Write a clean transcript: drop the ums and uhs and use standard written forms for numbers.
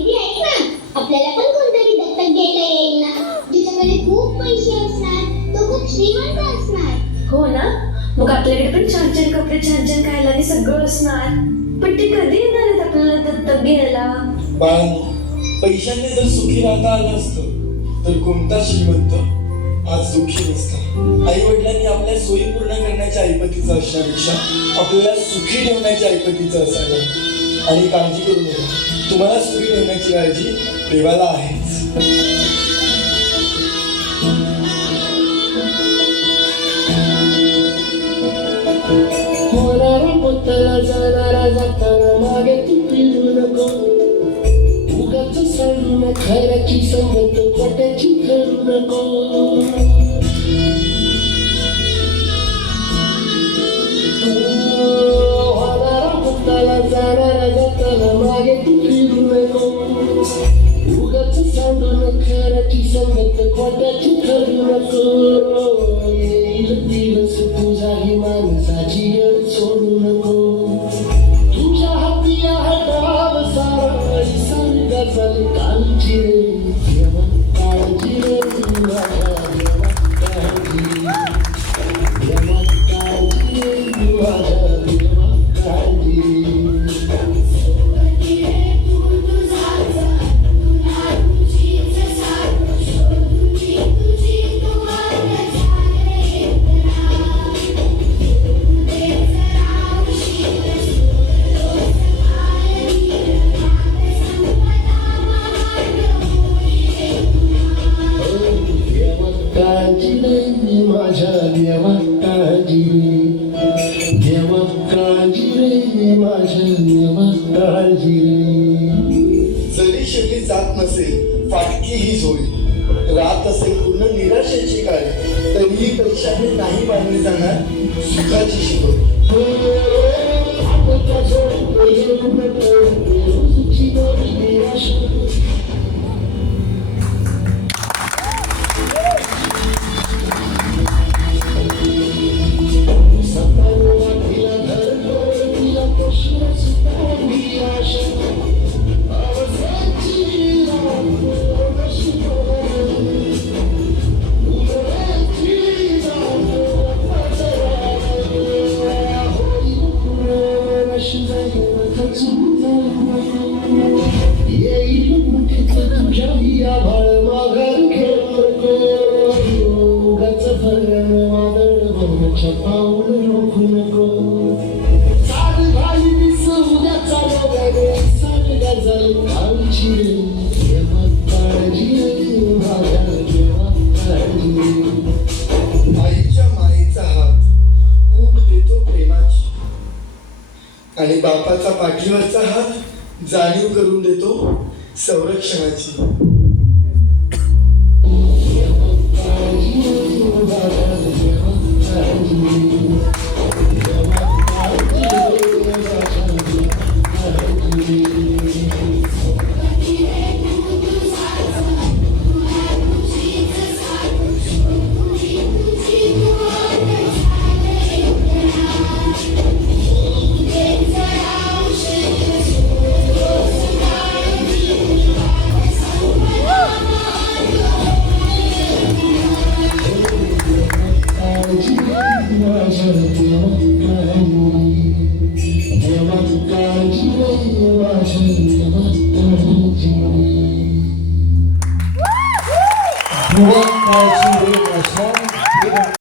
दीदी ऐक ना, आपल्याला पण कोणतरी दत्तक घ्यायला येईल ना, ज्याच्याकडे खूप पैसे असणार, तो खूप श्रीमंत असणार. हो ना, मग आपल्याकडे पण छान छान कपडे, छान छान खायला आणि सगळं असणार. पण ते कधी येणार आहेत आपल्याला दत्तक घ्यायला? बाळांनो, पैशाने जर सुखी राहता आलं असतं तर कोणता श्रीमंत आज दुःखी नसता. आई वडिलांनी आपल्या सोयी पूर्ण करण्याच्या ऐपतीचं असण्यापेक्षा आपल्याला सुखी ठेवण्याच्या ऐपतीचं असावं. आणि काळजी करू नका, तुम्हाला सुखी ठेवण्याची काळजी देवाला आहेच. होणारा पुतळा जाणारा जाताना मागे तू फिरू नको. उगाच सांडून खऱ्याची संगत खोट्याची करू नको. होणारा पुतळा जाणारा जाताना मागे तू फिरू नको. उगाच सांडून खऱ्याची संगत खोट्याची करू नको. येईल दिवस तुझाही माणसाची येळ सोडू नको. तुझ्या हाती हाताव सारा सांगा चाल काळजी रे देवा काळजी रे माझ्या देवा काळजी. देवा काळजी रे माझ्या देवा काळजी. काळजी रे माझ्या देवा काळजी रे. देवा काळजी रे माझ्या देवा काळजी रे. जरी शेवटी जात नसेल फाटकी ही झोळी, रात असेल पूर्ण निराशेची काळी, तरीही पैशाने नाही बांधली जाणार सुखाची शिकवणी. येईल मुठीत तुझ्या या भाळ माघार घेऊ नको. उगाच भरण वादळ बघण्याच्या पाऊल रोखू नको. साड घाली दिस उद्याचा लोगाने साडल्या जाईल काळजी रे देवा काळजी रे माझ्या देवा काळजी. आईच्या मायेचा हात ऊब देतो प्रेमाची, आणि बापाचा पाठीवरचा हात जाणीव करून देतो संरक्षणाची.